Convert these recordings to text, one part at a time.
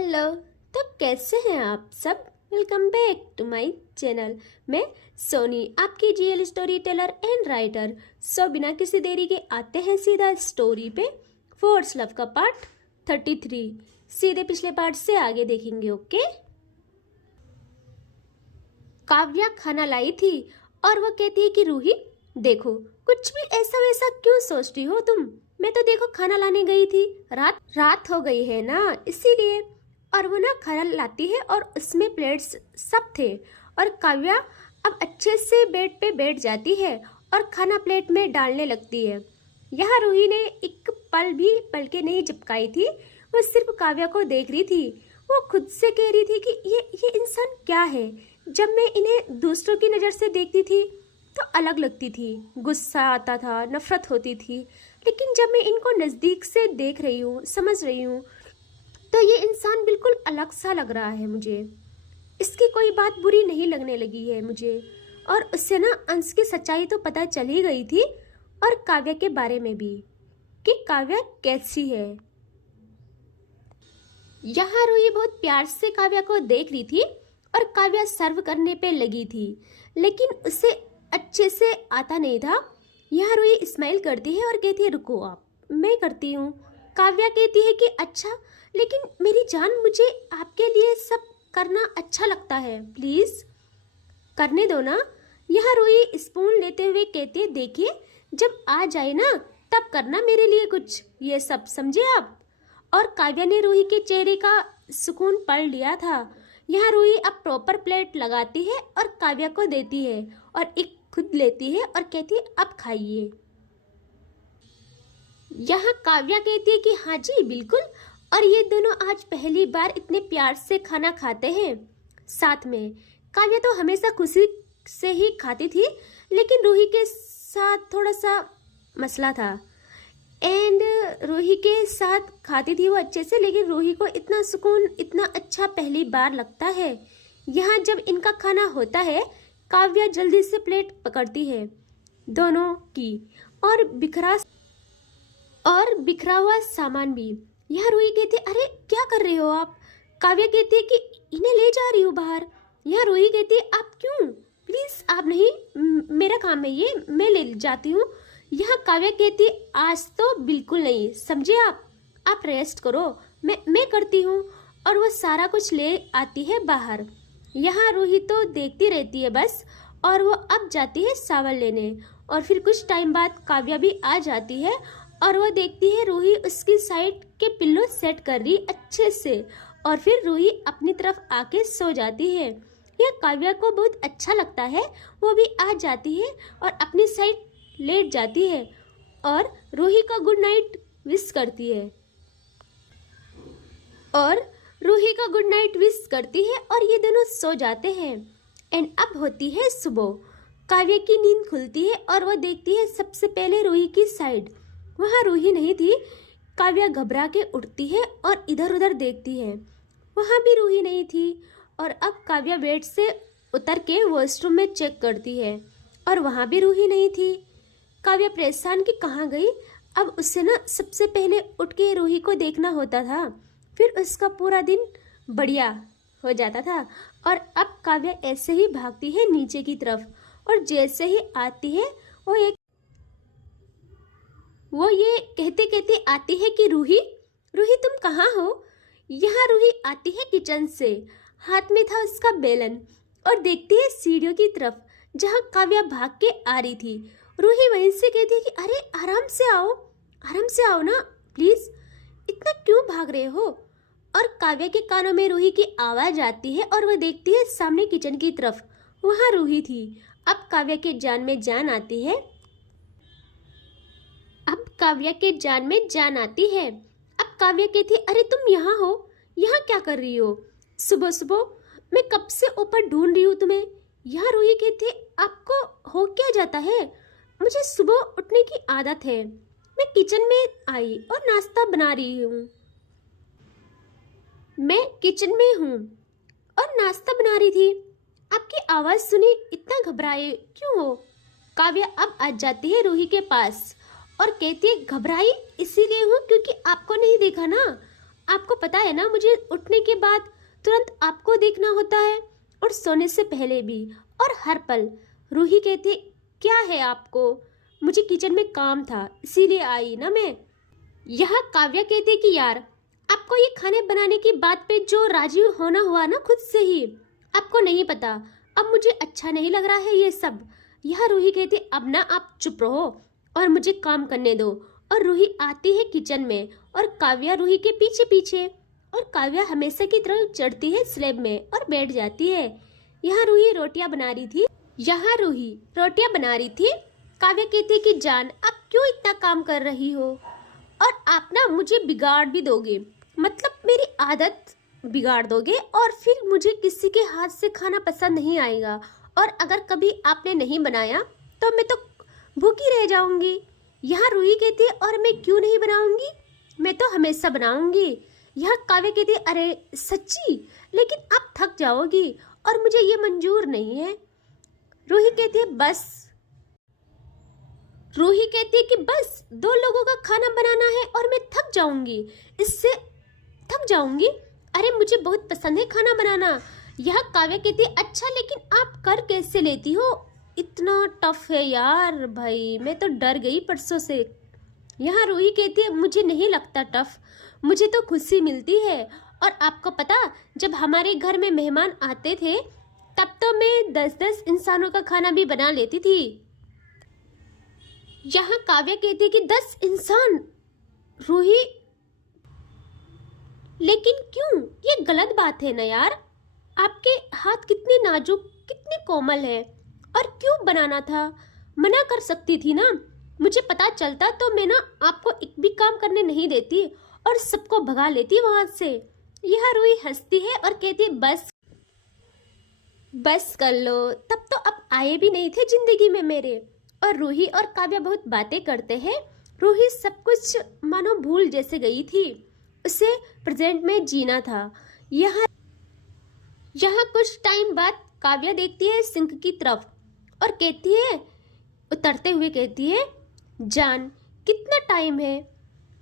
Hello. तो कैसे हैं आप सब? Welcome back to my channel. मैं सोनी, आपकी GL story teller and writer. So बिना किसी देरी के आते हैं सीधा स्टोरी पे। फोर्स लव का पार्ट 33 सीधे पिछले पार्ट से आगे देखेंगे। ओके। काव्या खाना लाई थी और वो कहती है कि रूही देखो, कुछ भी ऐसा वैसा क्यों सोचती हो तुम? मैं तो देखो खाना लाने गई थी, रात हो गई है ना इसीलिए। और वो ना खाना लाती है और उसमें प्लेट्स सब थे और काव्या अब अच्छे से बेड पे बैठ जाती है और खाना प्लेट में डालने लगती है। यहाँ रूही ने एक पल भी पलके नहीं झपकाई थी, वो सिर्फ काव्या को देख रही थी। वो खुद से कह रही थी कि ये इंसान क्या है। जब मैं इन्हें दूसरों की नज़र से देखती थी तो अलग लगती थी, गुस्सा आता था, नफरत होती थी, लेकिन जब मैं इनको नज़दीक से देख रही हूँ, समझ रही हूँ, तो ये इंसान बिल्कुल अलग सा लग रहा है मुझे। इसकी कोई बात बुरी नहीं लगने लगी है मुझे। और उससे ना अंश की सच्चाई तो पता चल ही गई थी, और काव्या के बारे में भी कि काव्या कैसी है। यहाँ रूही बहुत प्यार से काव्या को देख रही थी और काव्या सर्व करने पे लगी थी, लेकिन उसे अच्छे से आता नहीं था। यहाँ रूही स्माइल करती है और कहती है रुको आप, मैं करती हूँ। काव्या कहती है कि अच्छा, लेकिन मेरी जान, मुझे आपके लिए सब करना अच्छा लगता है, प्लीज़ करने दो ना। यहाँ रूही स्पून लेते हुए कहती है देखिए, जब आ जाए ना तब करना मेरे लिए कुछ, ये सब समझे आप। और काव्या ने रूही के चेहरे का सुकून पढ़ लिया था। यहाँ रूही अब प्रॉपर प्लेट लगाती है और काव्या को देती है और एक खुद लेती है और कहती है अब खाइए। यहाँ काव्या कहती है कि हाँ जी बिल्कुल, और ये दोनों आज पहली बार इतने प्यार से खाना खाते हैं साथ में। काव्या तो हमेशा खुशी से ही खाती थी, लेकिन रूही के साथ थोड़ा सा मसला था। एंड रूही के साथ खाती थी वो अच्छे से, लेकिन रूही को इतना सुकून, इतना अच्छा पहली बार लगता है। यहाँ जब इनका खाना होता है, काव्या जल्दी से प्लेट पकड़ती है दोनों की, और बिखरा हुआ सामान भी। यहाँ रूही कहती है अरे क्या कर रहे हो आप? काव्या कहती है कि इन्हें ले जा रही हूँ बाहर। यहाँ रूही कहती है आप क्यों? प्लीज आप नहीं, मेरा काम है ये, मैं ले जाती हूँ। यहाँ काव्या कहती है आज तो बिल्कुल नहीं, समझे आप रेस्ट करो, मैं करती हूँ। और वो सारा कुछ ले आती है बाहर। यहाँ रूही तो देखती रहती है बस, और वो अब जाती है सावन लेने। और फिर कुछ टाइम बाद काव्या भी आ जाती है और वो देखती है रूही उसकी साइड के पिल्लो सेट कर रही अच्छे से, और फिर रूही अपनी तरफ आके सो जाती है। यह काव्या को बहुत अच्छा लगता है, वो भी आ जाती है और अपनी साइड लेट जाती है और रूही को गुड नाइट विश करती है और ये दोनों सो जाते हैं। एंड अब होती है सुबह। काव्या की नींद खुलती है और वो देखती है सबसे पहले रूही की साइड। वहाँ रूही नहीं थी। काव्या घबरा के उठती है और इधर उधर देखती है, वहाँ भी रूही नहीं थी। और अब काव्या बेड से उतर के वॉशरूम में चेक करती है और वहाँ भी रूही नहीं थी। काव्या परेशान कि कहाँ गई। अब उससे ना सबसे पहले उठ के रूही को देखना होता था, फिर उसका पूरा दिन बढ़िया हो जाता था। और अब काव्या ऐसे ही भागती है नीचे की तरफ, और जैसे ही आती है वो ये कहते कहते आती है कि रूही तुम कहाँ हो? यहाँ रूही आती है किचन से, हाथ में था उसका बेलन, और देखती है सीढ़ियों की तरफ जहाँ काव्या भाग के आ रही थी। रूही वहीं से कहती है कि अरे आराम से आओ ना प्लीज, इतना क्यों भाग रहे हो? और काव्या के कानों में रूही की आवाज आती है और वह देखती है सामने किचन की तरफ, वहाँ रूही थी। अब काव्या के जान में जान आती है। अब काव्या कहती है अरे तुम यहाँ हो, यहाँ क्या कर रही हो? सुबह सुबह मैं कब से ऊपर ढूंढ रही हूँ तुम्हें। यहाँ रूही कहती है आपको हो क्या जाता है? मुझे सुबह उठने की आदत है। मैं किचन में आई और नाश्ता बना रही हूँ। मैं किचन में हूँ और नाश्ता बना रही थी, आपकी आवाज़ सुनी इतना घबराए क्यों हो? काव्या अब आ जाती है रूही के पास और कहती है घबराई इसीलिए हूँ क्योंकि आपको नहीं देखा ना, आपको पता है ना, मुझे उठने के बाद तुरंत आपको देखना होता है और सोने से पहले भी और हर पल। रूही कहती, क्या है आपको? मुझे किचन में काम था इसीलिए आई ना मैं। यहाँ काव्या कहती कि यार, आपको ये खाने बनाने की बात पे जो राजी होना हुआ ना खुद से ही, आपको नहीं पता, अब मुझे अच्छा नहीं लग रहा है ये सब। यह रूही कहती, अब ना आप चुप रहो और मुझे काम करने दो। और रूही आती है किचन में और काव्या रूही के पीछे पीछे, और काव्या हमेशा की तरह चढ़ती है स्लैब में और बैठ जाती है। यहाँ रूही रोटियां बना रही थी। काव्या कहती है कि जान, आप क्यों इतना काम कर रही हो और आप ना मुझे बिगाड़ भी दोगे, मतलब मेरी आदत बिगाड़ दोगे और फिर मुझे किसी के हाथ से खाना पसंद नहीं आएगा, और अगर कभी आपने नहीं बनाया तो मैं तो भूखी रह जाऊंगी। यहाँ रूही कहती है, और मैं क्यों नहीं बनाऊंगी, मैं तो हमेशा बनाऊंगी। यहाँ काव्या कहती है, अरे सच्ची, लेकिन आप थक जाओगी और मुझे ये मंजूर नहीं है। रूही कहती है कि बस 2 लोगों का खाना बनाना है और मैं थक जाऊंगी। अरे मुझे बहुत पसंद है खाना बनाना। यह काव्या कहती है, अच्छा लेकिन आप कर कैसे लेती हो, इतना टफ है यार भाई, मैं तो डर गई परसों से। यहाँ रूही कहती है, मुझे नहीं लगता टफ, मुझे तो खुशी मिलती है। और आपको पता, जब हमारे घर में मेहमान आते थे तब तो मैं 10-10 इंसानों का खाना भी बना लेती थी। यहाँ काव्या कहती है कि 10 इंसान। रूही, लेकिन क्यों, ये गलत बात है ना यार, आपके हाथ कितने नाजुक, कितने कोमल है, और क्यों बनाना था, मना कर सकती थी ना। मुझे पता चलता तो मैं ना आपको एक भी काम करने नहीं देती और सबको भगा लेती वहां से। यह रूही हंसती है और कहती है, बस कर लो, तब तो अब आए भी नहीं थे जिंदगी में मेरे। और रूही और काव्या बहुत बातें करते हैं। रूही सब कुछ मानो भूल जैसे गई थी, उसे प्रेजेंट में जीना था। यहाँ कुछ टाइम बाद काव्या देखती है सिंक की तरफ और कहती है, उतरते हुए कहती है, जान कितना टाइम है?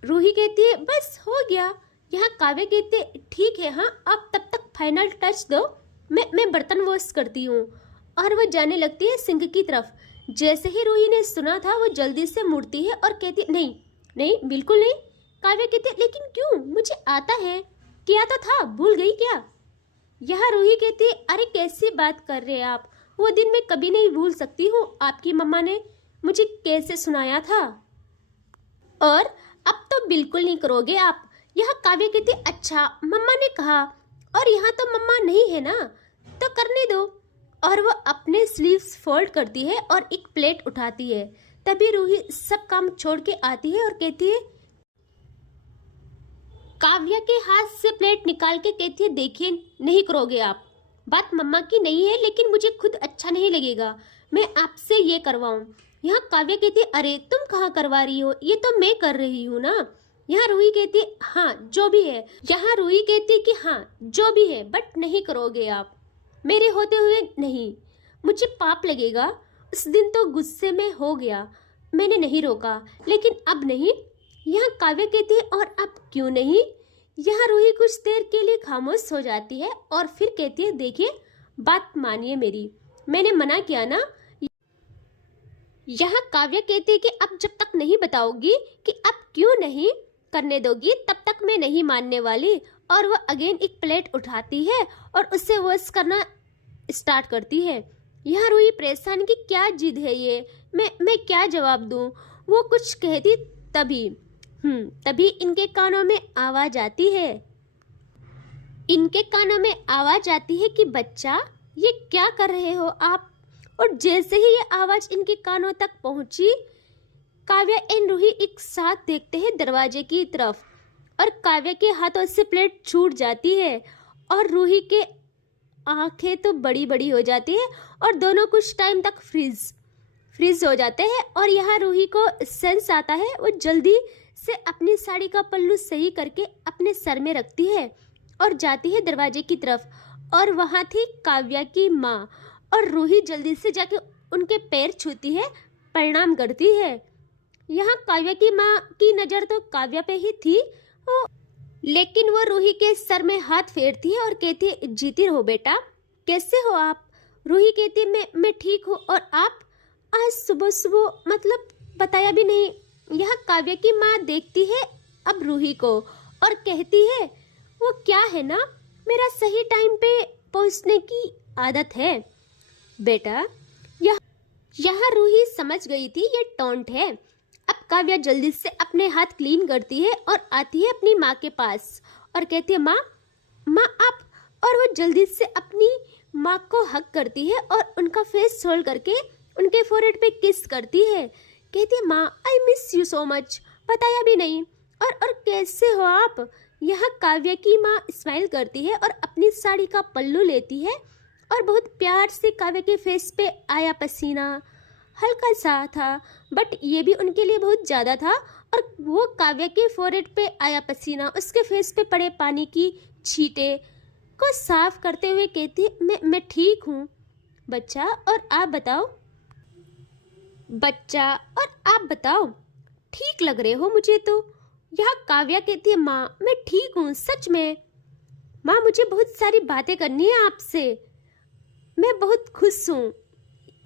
रूही कहती है, बस हो गया। यहाँ काव्या कहती है, ठीक है, हाँ आप तब तक फाइनल टच दो, मैं बर्तन वॉश करती हूँ। और वो जाने लगती है सिंक की तरफ। जैसे ही रूही ने सुना था, वो जल्दी से मुड़ती है और कहती है, नहीं बिल्कुल नहीं। काव्या कहती है, लेकिन क्यों, मुझे आता है, किया तो था, भूल गई क्या? यह रूही कहती है, अरे कैसी बात कर रहे हैं आप, वो दिन मैं कभी नहीं भूल सकती हूँ, आपकी मम्मा ने मुझे कैसे सुनाया था, और अब तो बिल्कुल नहीं करोगे आप। यह काव्या कहती है, अच्छा मम्मा ने कहा, और यहाँ तो मम्मा नहीं है ना, तो करने दो। और वो अपने स्लीव्स फोल्ड करती है और एक प्लेट उठाती है। तभी रूही सब काम छोड़ के आती है और कहती है, काव्या के हाथ से प्लेट निकाल के कहती है, देखिए नहीं करोगे आप, बात मम्मा की नहीं है, लेकिन मुझे खुद अच्छा नहीं लगेगा, मैं आपसे ये करवाऊं। यहाँ काव्या कहती है, अरे तुम कहाँ करवा रही हो, ये तो मैं कर रही हूँ ना। यहाँ रूही कहती है, हाँ जो भी है। यहाँ रूही कहती है कि हाँ जो भी है, बट नहीं करोगे आप, मेरे होते हुए नहीं, मुझे पाप लगेगा। उस दिन तो गुस्से में हो गया, मैंने नहीं रोका, लेकिन अब नहीं। यहाँ काव्या कहती है, और अब क्यों नहीं? यहाँ रूही कुछ देर के लिए खामोश हो जाती है और फिर कहती है, देखिए बात मानिए मेरी, मैंने मना किया ना। यहाँ काव्या कहती है कि अब जब तक नहीं बताओगी कि अब क्यों नहीं करने दोगी, तब तक मैं नहीं मानने वाली। और वह अगेन एक प्लेट उठाती है और उससे वॉश करना स्टार्ट करती है। यहाँ रूही परेशान की क्या जिद है ये, मैं क्या जवाब दूं? वो कुछ कहती तभी इनके कानों में आवाज आती है कि बच्चा ये क्या कर रहे हो आप। और जैसे ही ये आवाज इनके कानों तक पहुंची, काव्या एंड रूही एक साथ देखते हैं दरवाजे की तरफ, और काव्या के हाथों से प्लेट छूट जाती है और रूही के आंखें तो बड़ी बड़ी हो जाती है और दोनों कुछ टाइम तक फ्रीज हो जाते हैं। और यहाँ रूही को सेंस आता है, वो जल्दी से अपनी साड़ी का पल्लू सही करके अपने सर में रखती है और जाती है दरवाजे की तरफ। और वहाँ थी काव्या की माँ, और रूही जल्दी से जाके उनके पैर छूती है, प्रणाम करती है। यहाँ काव्या की माँ की नज़र तो काव्या पे ही थी, लेकिन वो रूही के सर में हाथ फेरती है और कहती है, जीती रहो बेटा, कैसे हो आप? रूही कहती है, मैं ठीक हूँ, और आप? आज सुबह सुबह मतलब बताया भी नहीं। यह काव्या की माँ देखती है अब रूही को और कहती है, वो क्या है ना, मेरा सही टाइम पे पहुँचने की आदत है बेटा। यह यहाँ रूही समझ गई थी ये टॉन्ट है। अब काव्या जल्दी से अपने हाथ क्लीन करती है और आती है अपनी माँ के पास और कहती है, माँ माँ आप। और वो जल्दी से अपनी माँ को हग करती है और उनका फेस छोड़ करके उनके फोrehead पे किस करती है। कहती है, माँ I miss you so much, बताया भी नहीं, और कैसे हो आप? यहाँ काव्या की माँ स्माइल करती है और अपनी साड़ी का पल्लू लेती है और बहुत प्यार से काव्या के फेस पे आया पसीना हल्का सा था, बट ये भी उनके लिए बहुत ज़्यादा था। और वो काव्या के फोrehead पे आया पसीना, उसके फेस पे पड़े पानी की छींटे को साफ करते हुए कहती है, मैं ठीक हूँ बच्चा, और आप बताओ? बच्चा, और आप बताओ? ठीक लग रहे हो मुझे तो। यह काव्या कहती है, माँ मैं ठीक हूँ सच में। माँ मुझे बहुत सारी बातें करनी है आपसे, मैं बहुत खुश हूँ,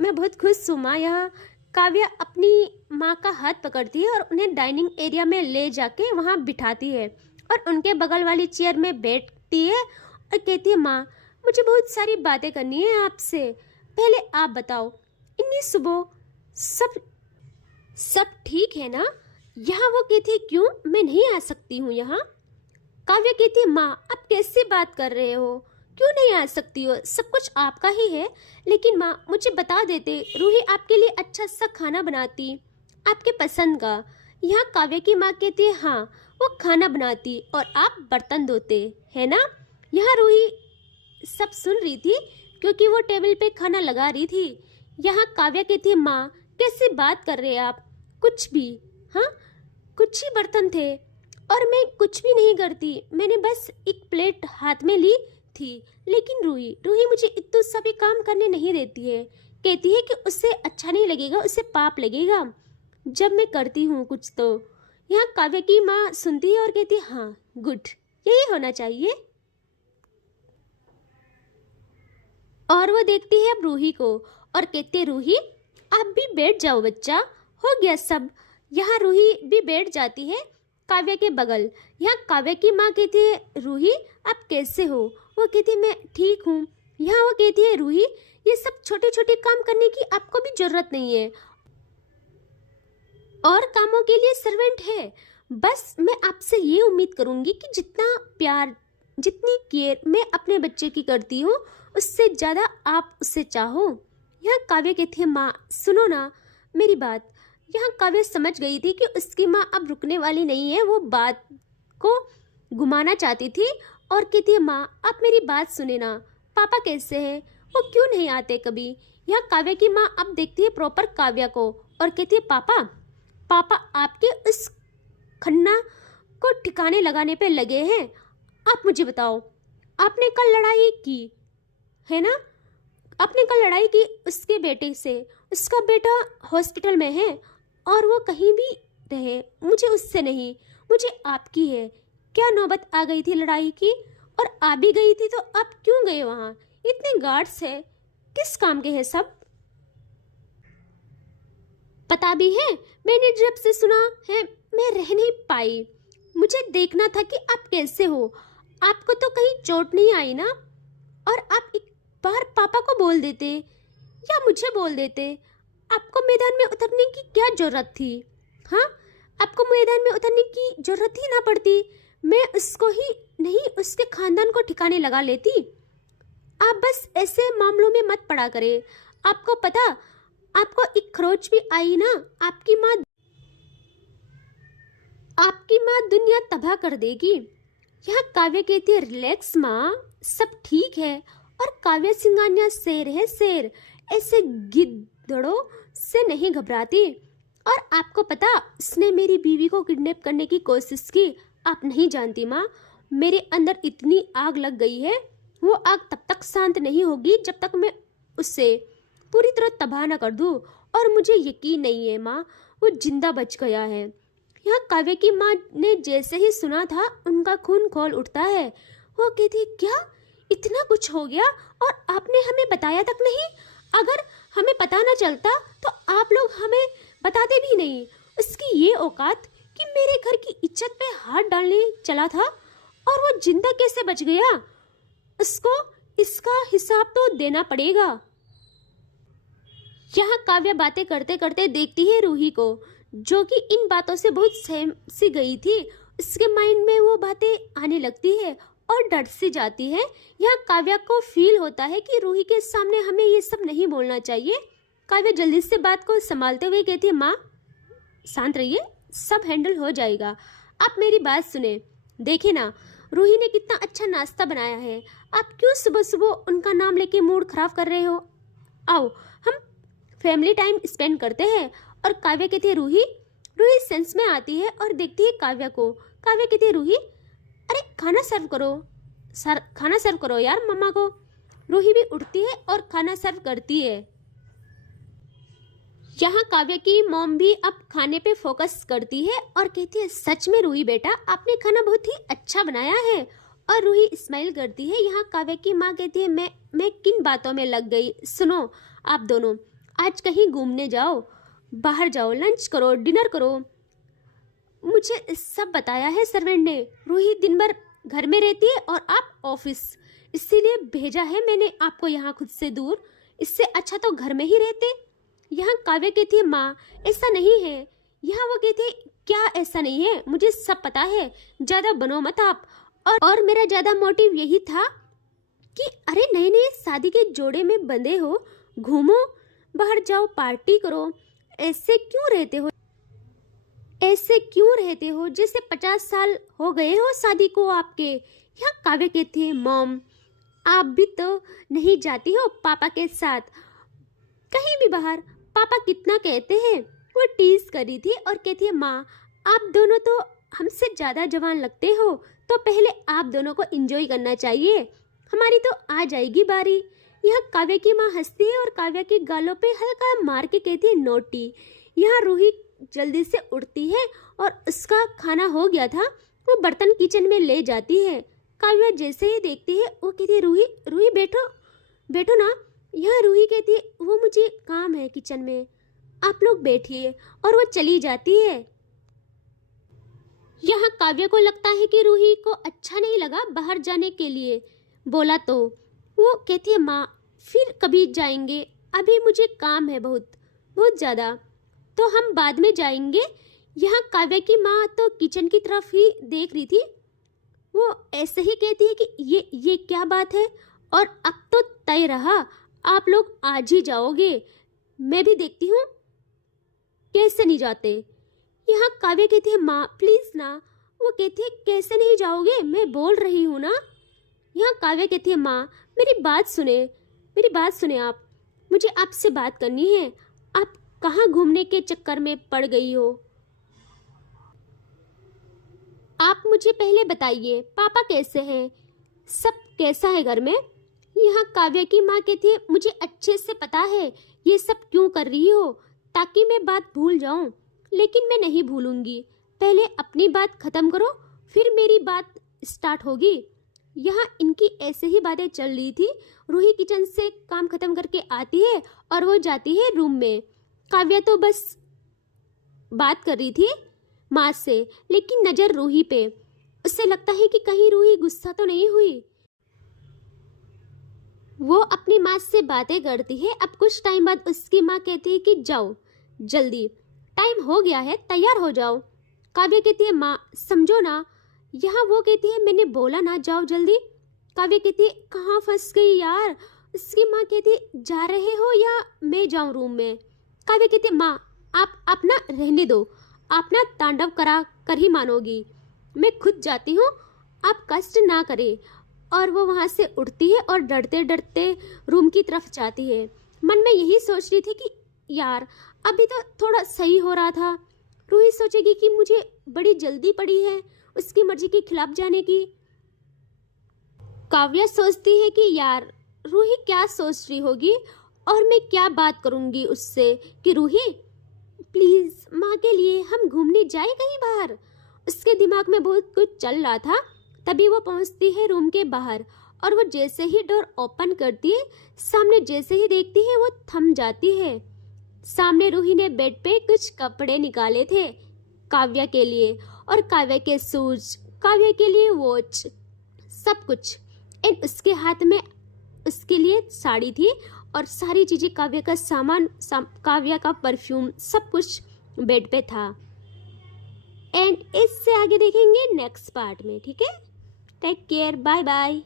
मैं बहुत खुश हूँ माँ। यहाँ काव्या अपनी माँ का हाथ पकड़ती है और उन्हें डाइनिंग एरिया में ले जाके वहाँ बिठाती है और उनके बगल वाली चेयर में बैठती है और कहती है, माँ मुझे बहुत सारी बातें करनी है आपसे, पहले आप बताओ इतनी सुबह सब ठीक है ना? यहाँ वो कहती है, क्यों मैं नहीं आ सकती हूँ यहाँ? काव्या कहती है, माँ आप कैसे बात कर रहे हो, क्यों नहीं आ सकती हो, सब कुछ आपका ही है। लेकिन माँ मुझे बता देते, रूही आपके लिए अच्छा सा खाना बनाती, आपके पसंद का। यहाँ काव्या की माँ कहती है, हाँ वो खाना बनाती और आप बर्तन धोते है ना। यहाँ रूही सब सुन रही थी क्योंकि वो टेबल पे खाना लगा रही थी। यहाँ काव्या कहती है, माँ कैसे बात कर रहे हैं आप, कुछ भी, हाँ कुछ ही बर्तन थे और मैं कुछ भी नहीं करती, मैंने बस एक प्लेट हाथ में ली थी। लेकिन रूही मुझे इतना सा भी काम करने नहीं देती है, कहती है कि उससे अच्छा नहीं लगेगा, उससे पाप लगेगा जब मैं करती हूँ कुछ तो। यहाँ काव्या की माँ सुनती है और कहती है, हाँ गुड, यही होना चाहिए। और वो देखती है अब रूही को और कहती है, रूही आप भी बैठ जाओ बच्चा, हो गया सब। यहाँ रूही भी बैठ जाती है काव्या के बगल। यहाँ काव्या की माँ कहती है, रूही आप कैसे हो? वो कहती है, मैं ठीक हूँ। यहाँ वो कहती है, रूही ये सब छोटे छोटे काम करने की आपको भी जरूरत नहीं है, और कामों के लिए सर्वेंट है। बस मैं आपसे ये उम्मीद करूँगी कि जितना प्यार जितनी केयर मैं अपने बच्चे की करती हूँ उससे ज़्यादा आप उससे चाहो। यहाँ काव्या कहती है, माँ सुनो ना मेरी बात। यहाँ काव्या समझ गई थी कि उसकी माँ अब रुकने वाली नहीं है, वो बात को घुमाना चाहती थी और कहती है, माँ आप मेरी बात सुने ना, पापा कैसे हैं, वो क्यों नहीं आते कभी? यहाँ काव्या की माँ अब देखती है प्रॉपर काव्या को और कहती है, पापा पापा आपके उस खन्ना को ठिकाने लगाने पे लगे हैं। आप मुझे बताओ, आपने कल लड़ाई की है ना, आपने कल लड़ाई की उसके बेटे से, उसका बेटा हॉस्पिटल में है और वो कहीं भी रहे, मुझे उससे नहीं, मुझे आपकी है। क्या नौबत आ गई थी लड़ाई की? और आ भी गई थी तो आप क्यों गए वहाँ? इतने गार्ड्स है, किस काम के हैं सब? पता भी है, मैंने जब से सुना है मैं रह नहीं पाई, मुझे देखना था कि आप कैसे हो, आपको तो कहीं चोट नहीं आई ना? और आप एक बार पापा को बोल देते या मुझे बोल देते, आपको मैदान में उतरने की क्या जरूरत थी? हाँ, आपको मैदान में उतरने की जरूरत ही ना पड़ती, मैं उसको ही नहीं उसके खानदान को ठिकाने लगा लेती। आप बस ऐसे मामलों में मत पड़ा करे। आपको पता, आपको एक खरोच भी आई ना, आपकी माँ दुनिया तबाह कर देगी। यहाँ काव्या कहती है, रिलैक्स माँ, सब ठीक है। और काव्या सिंघानिया शेर है, शेर, ऐसे गिद्धड़ों से नहीं घबराती। और आपको पता, उसने मेरी बीवी को किडनैप करने की कोशिश की। आप नहीं जानती माँ, मेरे अंदर इतनी आग लग गई है, वो आग तब तक शांत नहीं होगी जब तक मैं उससे पूरी तरह तबाह ना कर दूँ। और मुझे यकीन नहीं है माँ, वो जिंदा बच गया है। यहाँ काव्या की माँ ने जैसे ही सुना था उनका खून खौल उठता है। वो कहती, क्या इतना कुछ हो गया और आपने हमें बताया तक नहीं? अगर हमें पता न चलता तो आप लोग हमें बताते भी नहीं। उसकी ये औकात कि मेरे घर की इज्जत पे हाथ डालने चला था, और वो जिंदा कैसे बच गया? उसको इसका हिसाब तो देना पड़ेगा। यहाँ काव्या बातें करते करते देखती है रूही को, जो कि इन बातों से बहुत सहम सी गई थी। उसके माइंड में वो बातें आने लगती है और डर सी जाती है। यहाँ काव्या को फील होता है कि रूही के सामने हमें ये सब नहीं बोलना चाहिए। काव्या जल्दी से बात को संभालते हुए कहती है, माँ शांत रहिए, सब हैंडल हो जाएगा। आप मेरी बात सुने। देखिए ना, रूही ने कितना अच्छा नाश्ता बनाया है। आप क्यों सुबह सुबह उनका नाम लेके मूड खराब कर रहे हो? आओ हम फैमिली टाइम स्पेंड करते हैं। और काव्या कहती है, रूही रूही सेंस में आती है और देखती है काव्या को। काव्या कहती है, रूही अरे खाना सर्व करो, खाना सर्व करो यार मम्मा को। रूही भी उठती है और खाना सर्व करती है। यहाँ काव्या की मॉम भी अब खाने पे फोकस करती है और कहती है, सच में रूही बेटा आपने खाना बहुत ही अच्छा बनाया है। और रूही स्माइल करती है। यहाँ काव्या की माँ कहती है, मैं किन बातों में लग गई। सुनो, आप दोनों आज कहीं घूमने जाओ, बाहर जाओ, लंच करो, डिनर करो। मुझे सब बताया है सर्वेंट ने। रूही दिन भर घर में रहती है और आप ऑफिस, इसीलिए भेजा है मैंने आपको यहाँ खुद से दूर। इससे अच्छा तो घर में ही रहते। यहाँ काव्या कहती है, माँ ऐसा नहीं है। यहाँ वो कहती है, क्या ऐसा नहीं है? मुझे सब पता है, ज़्यादा बनो मत आप। और मेरा ज़्यादा मोटिव यही था कि अरे नए नए शादी के जोड़े में बंधे हो, घूमो, बाहर जाओ, पार्टी करो। ऐसे क्यों रहते हो? ऐसे क्यों रहते हो जैसे 50 साल हो गए हो शादी को आपके। यहाँ काव्या कहती है, मॉम आप भी तो नहीं जाती हो पापा के साथ कहीं भी बाहर? पापा कितना कहते हैं। वो टीज करी थी और कहती है, माँ आप दोनों तो हमसे ज़्यादा जवान लगते हो, तो पहले आप दोनों को एंजॉय करना चाहिए, हमारी तो आ जाएगी बारी। यहाँ काव्या की माँ हंसती है और काव्या के गालों पे हल्का मार के कहती है, नोटी। यहाँ रूही जल्दी से उठती है और उसका खाना हो गया था, वो बर्तन किचन में ले जाती है। काव्या जैसे ही देखती है वो कहती है, रूही रूही बैठो बैठो ना। यहाँ रूही कहती है, वो मुझे काम है किचन में, आप लोग बैठिए। और वो चली जाती है। यहाँ काव्या को लगता है कि रूही को अच्छा नहीं लगा बाहर जाने के लिए बोला, तो वो कहती है, माँ फिर कभी जाएंगे, अभी मुझे काम है बहुत बहुत ज़्यादा, तो हम बाद में जाएंगे। यहाँ काव्या की माँ तो किचन की तरफ ही देख रही थी। वो ऐसे ही कहती है कि ये क्या बात है, और अब तो तय रहा, आप लोग आज ही जाओगे, मैं भी देखती हूँ कैसे नहीं जाते। यहाँ काव्या कहती है, माँ प्लीज़ ना। वो कहती है, कैसे नहीं जाओगे, मैं बोल रही हूँ ना। यहाँ काव्या कहती है, माँ मेरी बात सुने आप, मुझे आपसे बात करनी है। आप कहाँ घूमने के चक्कर में पड़ गई हो? आप मुझे पहले बताइए, पापा कैसे हैं, सब कैसा है घर में? यहाँ काव्या की माँ कहती है, मुझे अच्छे से पता है ये सब क्यों कर रही हो, ताकि मैं बात भूल जाऊं, लेकिन मैं नहीं भूलूंगी। पहले अपनी बात खत्म करो, फिर मेरी बात स्टार्ट होगी। यहाँ इनकी ऐसे ही बातें चल रही थी। रूही किचन से काम खत्म करके आती है और वो जाती है रूम में। काव्या तो बस बात कर रही थी माँ से, लेकिन नज़र रूही पे। उससे लगता है कि कहीं रूही गुस्सा तो नहीं हुई। वो अपनी माँ से बातें करती है। अब कुछ टाइम बाद उसकी माँ कहती है कि जाओ जल्दी, टाइम हो गया है, तैयार हो जाओ। काव्या कहती है, माँ समझो ना। यहाँ वो कहती है, मैंने बोला ना जाओ जल्दी। काव्या कहती है, कहाँ फंस गई यार। उसकी माँ कहती है, जा रहे हो या मैं जाऊँ रूम में? काव्या कहती है, माँ आप अपना रहने दो, आप ना तांडव करा कर ही मानोगी, मैं खुद जाती हूँ, आप कष्ट ना करें। और वो वहाँ से उठती है और डरते डरते रूम की तरफ जाती है। मन में यही सोच रही थी कि यार अभी तो थोड़ा सही हो रहा था, रूही सोचेगी कि मुझे बड़ी जल्दी पड़ी है उसकी मर्जी के खिलाफ जाने की। काव्या सोचती है कि यार रूही क्या सोच रही होगी और मैं क्या बात करूंगी उससे कि रूही प्लीज माँ के लिए हम घूमने जाए कहीं बाहर। उसके दिमाग में बहुत कुछ चल रहा था। तभी वो पहुंचती है रूम के बाहर और वो जैसे ही डोर ओपन करती है, सामने जैसे ही देखती है वो थम जाती है। सामने रूही ने बेड पे कुछ कपड़े निकाले थे काव्या के लिए, और काव्या के शूज, काव्या के लिए वॉच, सब कुछ। एंड उसके हाथ में उसके लिए साड़ी थी और सारी चीजें, काव्या का सामान, काव्या का परफ्यूम, सब कुछ बेड पे था। एंड इससे आगे देखेंगे नेक्स्ट पार्ट में, ठीक है। Take care, bye bye.